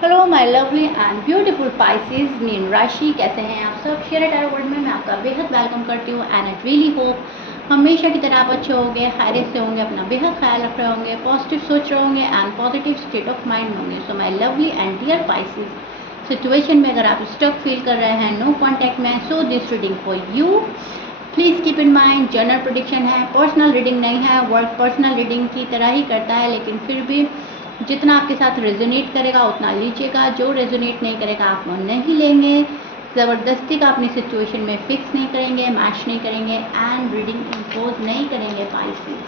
Hello my lovely and beautiful Pisces mean राशि, कैसे हैं आप सब। शेयर टायर वर्ल्ड में मैं आपका बेहद वेलकम करती हूँ एंड आई रियली होप हमेशा की तरह आप अच्छे होंगे, खैरियत से होंगे, अपना बेहद ख्याल रख रहे होंगे, पॉजिटिव सोच रहे होंगे and positive state of mind होंगे। So my lovely and dear Pisces, situation में अगर आप स्टक फील कर रहे हैं नो कॉन्टैक्ट में, so this reading for you. Please keep in mind general prediction है, पर्सनल रीडिंग नहीं है। वर्क पर्सनल रीडिंग की तरह ही करता है, लेकिन फिर भी जितना आपके साथ रेजोनेट करेगा उतना लीजिएगा, जो रेजोनेट नहीं करेगा आप वो नहीं लेंगे। ज़बरदस्ती का अपनी सिचुएशन में फिक्स नहीं करेंगे, मैच नहीं करेंगे एंड रीडिंग इम्पोज नहीं करेंगे। Pisces,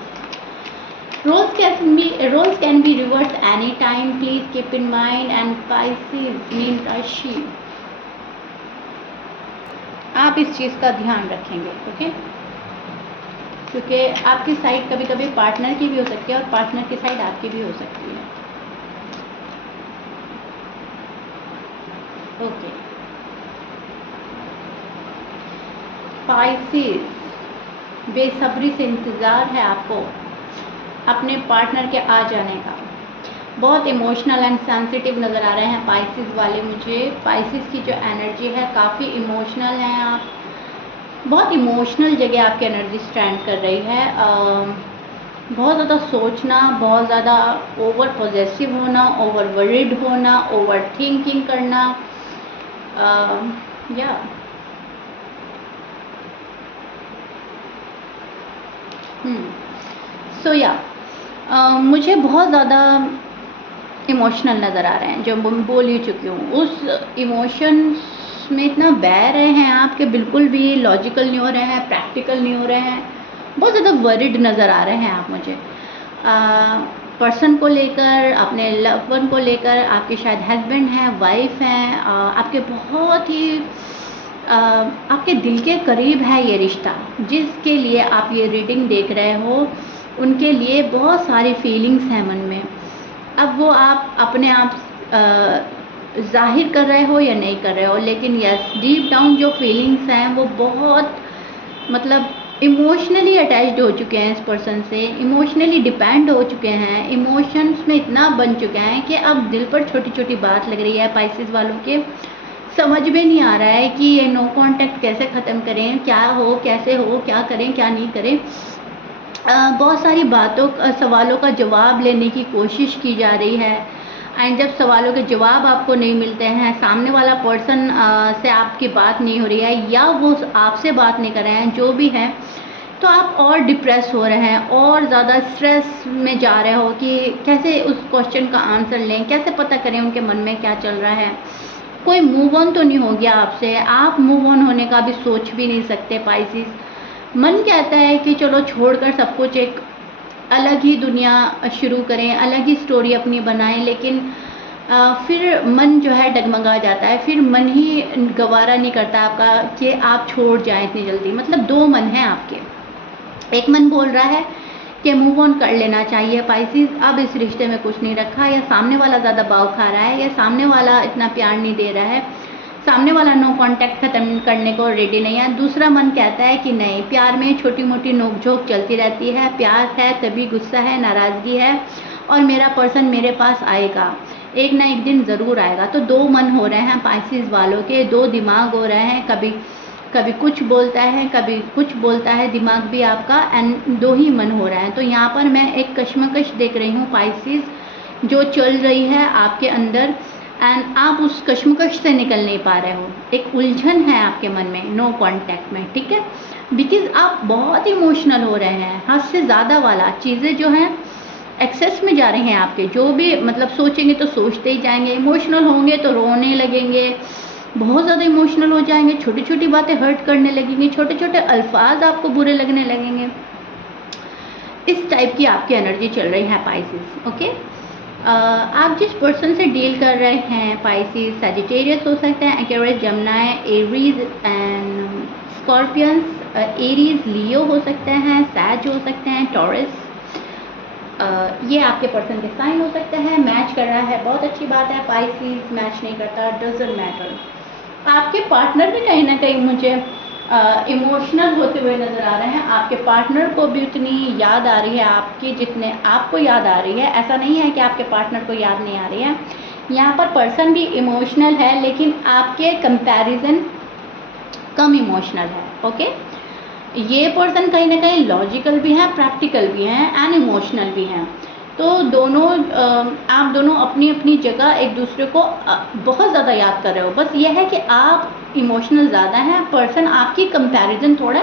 roles can be reverse any time, please keep in mind. And Pisces mean राशि, आप इस चीज़ का ध्यान रखेंगे, ओके? क्योंकि आपकी साइड कभी कभी पार्टनर की भी हो सकती है और पार्टनर की साइड आपकी भी हो सकती है, ओके? पाइसेस, बेसब्री से इंतज़ार है आपको अपने पार्टनर के आ जाने का। बहुत इमोशनल एंड सेंसिटिव नज़र आ रहे हैं पाइसेस वाले मुझे। पाइसेस की जो एनर्जी है काफ़ी इमोशनल है, आप बहुत इमोशनल जगह आपकी एनर्जी स्टैंड कर रही है। बहुत ज़्यादा सोचना, बहुत ज़्यादा ओवर पॉजेसिव होना, ओवर वरीड होना, ओवर थिंकिंग करना, या सो या मुझे बहुत ज़्यादा इमोशनल नज़र आ रहे हैं, जो मैं बोल ही चुकी हूँ। उस इमोशंस में इतना बह रहे हैं आप कि बिल्कुल भी लॉजिकल नहीं हो रहे हैं, प्रैक्टिकल नहीं हो रहे हैं, बहुत ज़्यादा वरिड नज़र आ रहे हैं आप मुझे। पर्सन को लेकर, अपने लव वन को लेकर, आपके शायद हस्बैंड हैं, वाइफ हैं, आपके बहुत ही आपके दिल के करीब है ये रिश्ता, जिसके लिए आप ये रीडिंग देख रहे हो। उनके लिए बहुत सारी फीलिंग्स हैं मन में। अब वो आप अपने आप जाहिर कर रहे हो या नहीं कर रहे हो, लेकिन यस, डीप डाउन जो फीलिंग्स हैं वो बहुत मतलब इमोशनली अटैच्ड हो चुके हैं इस पर्सन से, इमोशनली डिपेंड हो चुके हैं, इमोशंस में इतना बन चुके हैं कि अब दिल पर छोटी छोटी बात लग रही है। पाइसेस वालों के समझ में नहीं आ रहा है कि ये नो कांटेक्ट कैसे ख़त्म करें, क्या हो, कैसे हो, क्या करें, क्या नहीं करें। बहुत सारी बातों सवालों का जवाब लेने की कोशिश की जा रही है एंड जब सवालों के जवाब आपको नहीं मिलते हैं, सामने वाला पर्सन से आपकी बात नहीं हो रही है या वो आपसे बात नहीं कर रहे हैं, जो भी है, तो आप और डिप्रेस हो रहे हैं और ज़्यादा स्ट्रेस में जा रहे हो कि कैसे उस क्वेश्चन का आंसर लें, कैसे पता करें उनके मन में क्या चल रहा है। कोई मूव ऑन तो नहीं हो गया आपसे, आप मूव ऑन होने का भी सोच भी नहीं सकते पाइसेस। मन कहता है कि चलो छोड़कर सब कुछ एक अलग ही दुनिया शुरू करें, अलग ही स्टोरी अपनी बनाएं, लेकिन फिर मन जो है डगमगा जाता है, फिर मन ही गवारा नहीं करता आपका कि आप छोड़ जाएं इतनी जल्दी। मतलब दो मन हैं आपके, एक मन बोल रहा है कि मूव ऑन कर लेना चाहिए पाइसेस, अब इस रिश्ते में कुछ नहीं रखा, या सामने वाला ज़्यादा भाव खा रहा है, या सामने वाला इतना प्यार नहीं दे रहा है, सामने वाला नो कांटेक्ट ख़त्म करने को रेडी नहीं है। दूसरा मन कहता है कि नहीं, प्यार में छोटी मोटी नोकझोंक चलती रहती है, प्यार है तभी गुस्सा है, नाराज़गी है, और मेरा पर्सन मेरे पास आएगा, एक ना एक दिन ज़रूर आएगा। तो दो मन हो रहे हैं पाइसेस वालों के, दो दिमाग हो रहे हैं, कभी कभी कुछ बोलता है, कभी कुछ बोलता है दिमाग भी आपका, एंड दो ही मन हो रहा है। तो यहाँ पर मैं एक कश्मकश देख रही हूँ पाइसेस, जो चल रही है आपके अंदर, एंड आप उस कश्मकश से निकल नहीं पा रहे हो। एक उलझन है आपके मन में नो कांटेक्ट में, ठीक है? बिकॉज आप बहुत इमोशनल हो रहे हैं, हद से ज़्यादा वाला, चीज़ें जो हैं एक्सेस में जा रहे हैं आपके, जो भी मतलब सोचेंगे तो सोचते ही जाएंगे, इमोशनल होंगे तो रोने लगेंगे, बहुत ज़्यादा इमोशनल हो जाएंगे, छोटी छोटी बातें हर्ट करने लगेंगी, छोटे छोटे अल्फाज आपको बुरे लगने लगेंगे। इस टाइप की आपकी एनर्जी चल रही है पाइसेस, ओके? आप जिस पर्सन से डील कर रहे हैं पाइसेस, सजिटेरियस हो सकते हैं, Aquarius, Gemini, Aries and Scorpions, Aries Leo हो सकते हैं, सैज हो सकते हैं, टॉरस, ये आपके पर्सन के साइन हो सकते हैं। मैच कर रहा है, बहुत अच्छी बात है। पाइसेस मैच नहीं करता, डजंट मैटर। आपके पार्टनर भी कहीं ना कहीं मुझे इमोशनल होते हुए नज़र आ रहे हैं। आपके पार्टनर को भी उतनी याद आ रही है आपकी जितने आपको याद आ रही है। ऐसा नहीं है कि आपके पार्टनर को याद नहीं आ रही है, यहाँ पर पर्सन भी इमोशनल है लेकिन आपके कंपैरिजन कम इमोशनल है। ओके, ये पर्सन कहीं ना कहीं लॉजिकल भी है, प्रैक्टिकल भी हैं एंड इमोशनल भी हैं। तो दोनों आप दोनों अपनी अपनी जगह एक दूसरे को बहुत ज़्यादा याद कर रहे हो। बस ये है कि आप इमोशनल ज़्यादा हैं, पर्सन आपकी कंपैरिजन थोड़ा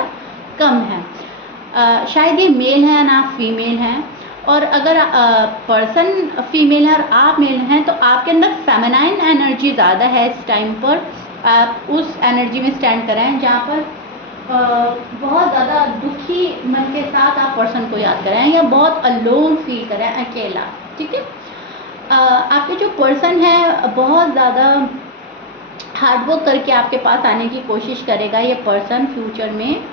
कम है। शायद ये मेल है ना, आप फीमेल हैं। और अगर पर्सन फीमेल है और आप मेल हैं तो आपके अंदर फेमिनाइन एनर्जी ज़्यादा है इस टाइम पर। आप उस एनर्जी में स्टैंड कर रहे हैं जहाँ पर बहुत ज़्यादा दुखी मन के साथ आप पर्सन को याद कर रहे हैं या बहुत अलोन फील कर रहे हैं, अकेला। ठीक है, आपके जो पर्सन है बहुत ज़्यादा हार्डवर्क करके आपके पास आने की कोशिश करेगा। ये पर्सन फ्यूचर में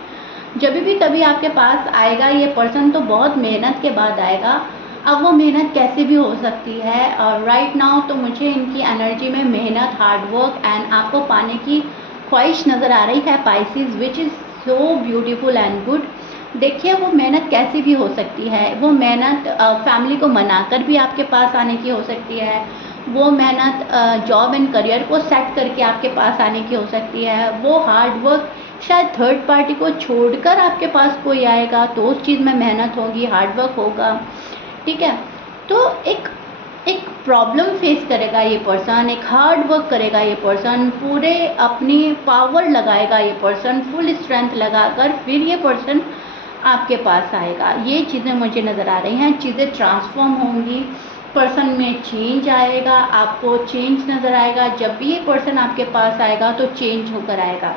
जब भी कभी आपके पास आएगा, ये पर्सन तो बहुत मेहनत के बाद आएगा। अब वो मेहनत कैसे भी हो सकती है, और राइट नाउ तो मुझे इनकी एनर्जी में मेहनत, हार्डवर्क एंड आपको पाने की ख्वाहिश नज़र आ रही है Pisces, which is so beautiful and good. देखिए वो मेहनत कैसी भी हो सकती है। वो मेहनत फैमिली को मनाकर भी आपके पास आने की हो सकती है। वो मेहनत जॉब एंड करियर को सेट करके आपके पास आने की हो सकती है। वो हार्ड वर्क शायद थर्ड पार्टी को छोड़कर आपके पास कोई आएगा तो उस चीज़ में मेहनत होगी, हार्ड वर्क होगा। ठीक है, तो एक प्रॉब्लम फेस करेगा ये पर्सन, एक हार्ड वर्क करेगा ये पर्सन, पूरे अपनी पावर लगाएगा ये पर्सन, फुल स्ट्रेंथ लगाकर फिर ये पर्सन आपके पास आएगा। ये चीज़ें मुझे नज़र आ रही हैं। चीज़ें ट्रांसफॉर्म होंगी, पर्सन में चेंज आएगा, आपको चेंज नज़र आएगा। जब भी ये पर्सन आपके पास आएगा तो चेंज होकर आएगा।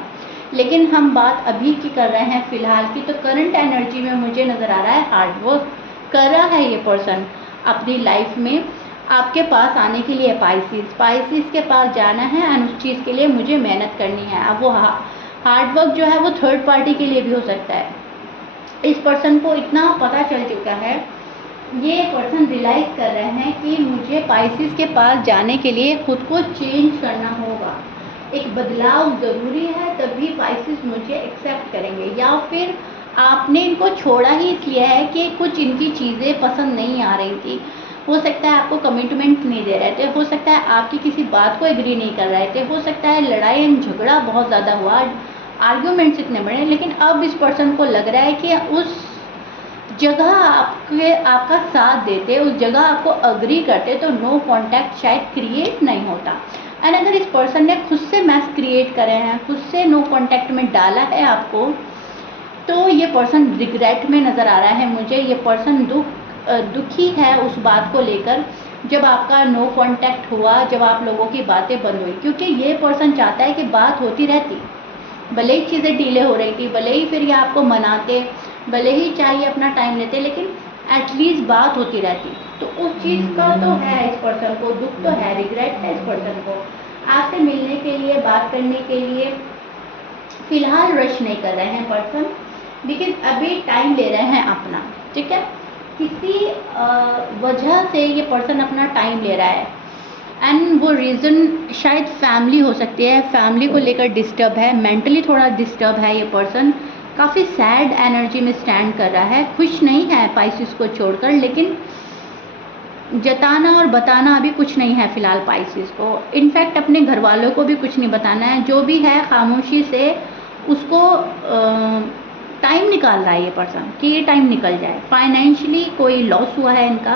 लेकिन हम बात अभी की कर रहे हैं फ़िलहाल की, तो करंट एनर्जी में मुझे नज़र आ रहा है हार्ड वर्क कर रहा है ये पर्सन अपनी लाइफ में आपके पास आने के लिए। पाइसिस के पास जाना है एंड उस चीज़ के लिए मुझे मेहनत करनी है। अब वो हार्ड वर्क जो है वो थर्ड पार्टी के लिए भी हो सकता है। इस पर्सन को इतना पता चल चुका है, ये पर्सन रियलाइज़ कर रहे हैं कि मुझे पाइसिस के पास जाने के लिए खुद को चेंज करना होगा, एक बदलाव ज़रूरी है, तभी पाइसिस मुझे एक्सेप्ट करेंगे। या फिर आपने इनको छोड़ा ही इसलिए है कि कुछ इनकी चीज़ें पसंद नहीं आ रही थी। हो सकता है आपको कमिटमेंट नहीं दे रहे थे, हो सकता है आपकी किसी बात को एग्री नहीं कर रहे थे, हो सकता है लड़ाई एंड झगड़ा बहुत ज़्यादा हुआ, आर्ग्यूमेंट्स इतने बड़े। लेकिन अब इस पर्सन को लग रहा है कि उस जगह आपका साथ देते, उस जगह आपको अग्री करते तो नो कांटेक्ट शायद क्रिएट नहीं होता। एंड अगर इस पर्सन ने खुद से मैस क्रिएट करे हैं, खुद से नो कांटेक्ट में डाला है आपको, तो ये पर्सन रिग्रेट में नज़र आ रहा है मुझे। ये पर्सन दुखी है उस बात को लेकर जब आपका नो कांटेक्ट हुआ, जब आप लोगों की बातें बंद हुई। क्योंकि ये पर्सन चाहता है कि बात होती रहती, भले ही चीज़ें डिले हो रही थी, भले ही फिर ये आपको मनाते, भले ही चाहिए अपना टाइम लेते, लेकिन एटलीस्ट बात होती रहती। तो उस चीज़ का तो है इस पर्सन को, दुख तो है, रिग्रेट है इस पर्सन को। आपसे मिलने के लिए, बात करने के लिए फ़िलहाल रश नहीं कर रहे हैं पर्सन, लेकिन अभी टाइम ले रहे हैं अपना। ठीक है, किसी वजह से ये पर्सन अपना टाइम ले रहा है एंड वो रीज़न शायद फैमिली हो सकती है। फैमिली को लेकर डिस्टर्ब है, मेंटली थोड़ा डिस्टर्ब है ये पर्सन, काफ़ी सैड एनर्जी में स्टैंड कर रहा है, खुश नहीं है पाइसिस को छोड़कर। लेकिन जताना और बताना अभी कुछ नहीं है फ़िलहाल पाइसिस को। इनफैक्ट अपने घर वालों को भी कुछ नहीं बताना है, जो भी है खामोशी से उसको टाइम निकाल रहा है ये पर्सन कि ये टाइम निकल जाए। फाइनेंशियली कोई लॉस हुआ है इनका,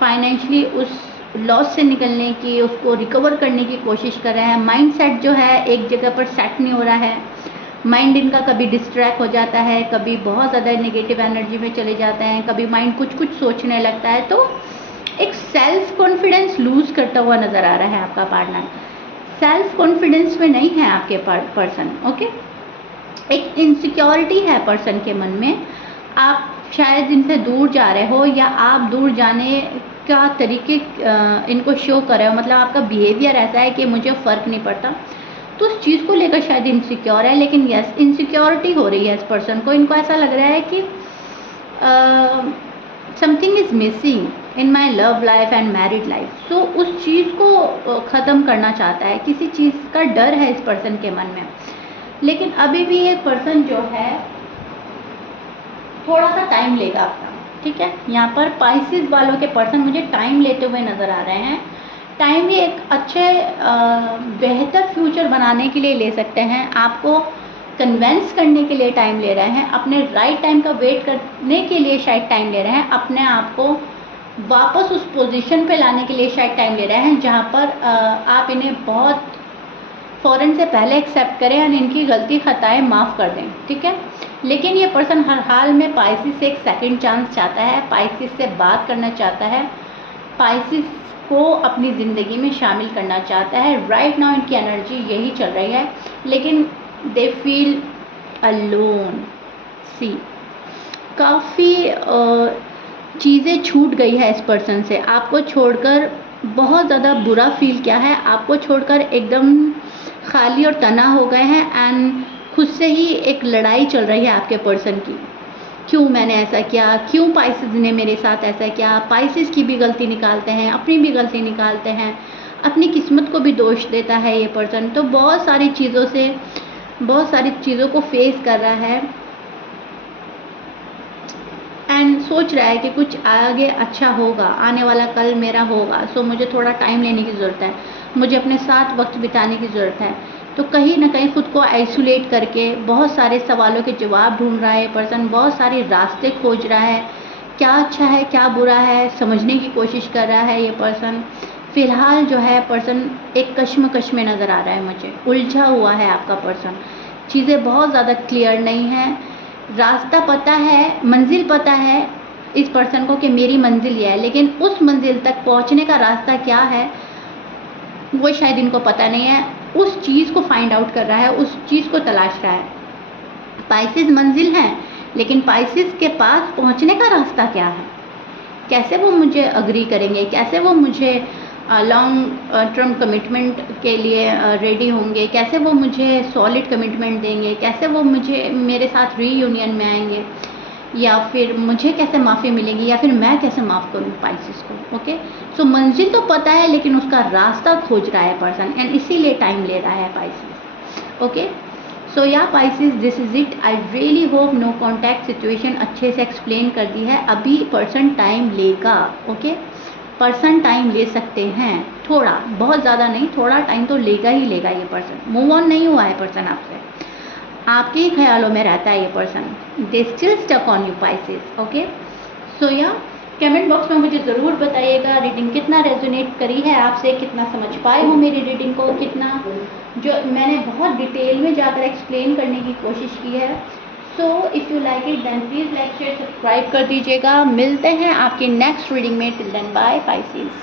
फाइनेंशियली उस लॉस से निकलने की, उसको रिकवर करने की कोशिश कर रहे हैं। माइंड सेट जो है एक जगह पर सेट नहीं हो रहा है। माइंड इनका कभी डिस्ट्रैक्ट हो जाता है, कभी बहुत ज़्यादा नेगेटिव एनर्जी में चले जाते हैं, कभी माइंड कुछ सोचने लगता है। तो एक सेल्फ कॉन्फिडेंस लूज़ करता हुआ नज़र आ रहा है आपका पार्टनर। सेल्फ कॉन्फिडेंस में नहीं है आपके पर्सन। ओके, एक इनसिक्योरिटी है पर्सन के मन में। आप शायद इनसे दूर जा रहे हो या आप दूर जाने का तरीके इनको शो कर रहे हो, मतलब आपका बिहेवियर ऐसा है कि मुझे फ़र्क नहीं पड़ता, तो उस चीज़ को लेकर शायद इनसिक्योर है। लेकिन यस, इनसिक्योरिटी हो रही है इस पर्सन को। इनको ऐसा लग रहा है कि something is missing in my love life and married life. So उस चीज़ को ख़त्म करना चाहता है, किसी चीज़ का डर है इस पर्सन के मन में। लेकिन अभी भी ये पर्सन जो है थोड़ा सा टाइम लेगा अपना। ठीक है, यहाँ पर पाइसिस वालों के पर्सन मुझे टाइम लेते हुए नज़र आ रहे हैं। टाइम भी एक अच्छे बेहतर फ्यूचर बनाने के लिए ले सकते हैं, आपको कन्विंस करने के लिए टाइम ले रहे हैं, अपने राइट टाइम का वेट करने के लिए शायद टाइम ले रहे हैं, अपने आप को वापस उस पोजीशन पे लाने के लिए शायद टाइम ले रहे हैं जहाँ पर आप इन्हें बहुत फ़ौरन से पहले एक्सेप्ट करें और इनकी गलती खताएं माफ़ कर दें, ठीक है। लेकिन ये पर्सन हर हाल में पाइसिस से एक सेकंड चांस चाहता है, पाइसिस से बात करना चाहता है, पाइसिस को अपनी ज़िंदगी में शामिल करना चाहता है। राइट नाउ इनकी एनर्जी यही चल रही है, लेकिन दे फील अलोन। सी काफ़ी चीज़ें छूट गई है इस पर्सन से, आपको छोड़कर बहुत ज़्यादा बुरा फील किया है, आपको छोड़कर एकदम खाली और तना हो गए हैं एंड खुद से ही एक लड़ाई चल रही है आपके पर्सन की। क्यों मैंने ऐसा किया, क्यों पाइसिस ने मेरे साथ ऐसा किया। पाइसिस की भी गलती निकालते हैं, अपनी भी गलती निकालते हैं, अपनी किस्मत को भी दोष देता है ये पर्सन। तो बहुत सारी चीज़ों को फेस कर रहा है एंड सोच रहा है कि कुछ आगे अच्छा होगा, आने वाला कल मेरा होगा। सो मुझे थोड़ा टाइम लेने की ज़रूरत है, मुझे अपने साथ वक्त बिताने की ज़रूरत है। तो कहीं ना कहीं खुद को आइसोलेट करके बहुत सारे सवालों के जवाब ढूंढ रहा है पर्सन, बहुत सारे रास्ते खोज रहा है, क्या अच्छा है क्या बुरा है समझने की कोशिश कर रहा है ये पर्सन। फ़िलहाल जो है पर्सन एक कश्मकश में नज़र आ रहा है, मुझे उलझा हुआ है आपका पर्सन, चीज़ें बहुत ज़्यादा क्लियर नहीं हैं। रास्ता पता है, मंजिल पता है इस पर्सन को कि मेरी मंजिल ये है, लेकिन उस मंजिल तक पहुंचने का रास्ता क्या है वो शायद इनको पता नहीं है। उस चीज़ को फाइंड आउट कर रहा है, उस चीज़ को तलाश रहा है। पाइसिस मंजिल है, लेकिन पाइसिस के पास पहुंचने का रास्ता क्या है, कैसे वो मुझे अग्री करेंगे, कैसे वो मुझे लॉन्ग टर्म कमिटमेंट के लिए रेडी होंगे, कैसे वो मुझे सॉलिड कमिटमेंट देंगे, कैसे वो मुझे मेरे साथ रीयूनियन में आएंगे, या फिर मुझे कैसे माफ़ी मिलेगी, या फिर मैं कैसे माफ़ करूँ पाइसिस को। ओके, सो मंजिल तो पता है लेकिन उसका रास्ता खोज रहा है पर्सन एंड इसीलिए टाइम ले रहा है पाइसिस। ओके, सो या Pisces, this is it. I really hope no contact situation अच्छे से एक्सप्लेन कर दी है। अभी पर्सन टाइम लेगा, ओके, पर्सन टाइम ले सकते हैं, थोड़ा, बहुत ज़्यादा नहीं, थोड़ा टाइम तो लेगा ही लेगा। ये पर्सन मूव ऑन नहीं हुआ है, पर्सन आपसे आपके ही ख्यालों में रहता है ये person. They still stuck on you Pisces. Okay, so या कमेंट बॉक्स में मुझे ज़रूर बताइएगा रीडिंग कितना रेजोनेट करी है आपसे, कितना समझ पाए हो मेरी रीडिंग को, कितना जो मैंने बहुत डिटेल में जाकर एक्सप्लेन करने की कोशिश की है। So if you like it then please like share subscribe कर दीजिएगा। मिलते हैं आपकी नेक्स्ट रीडिंग में। Till then bye Pisces.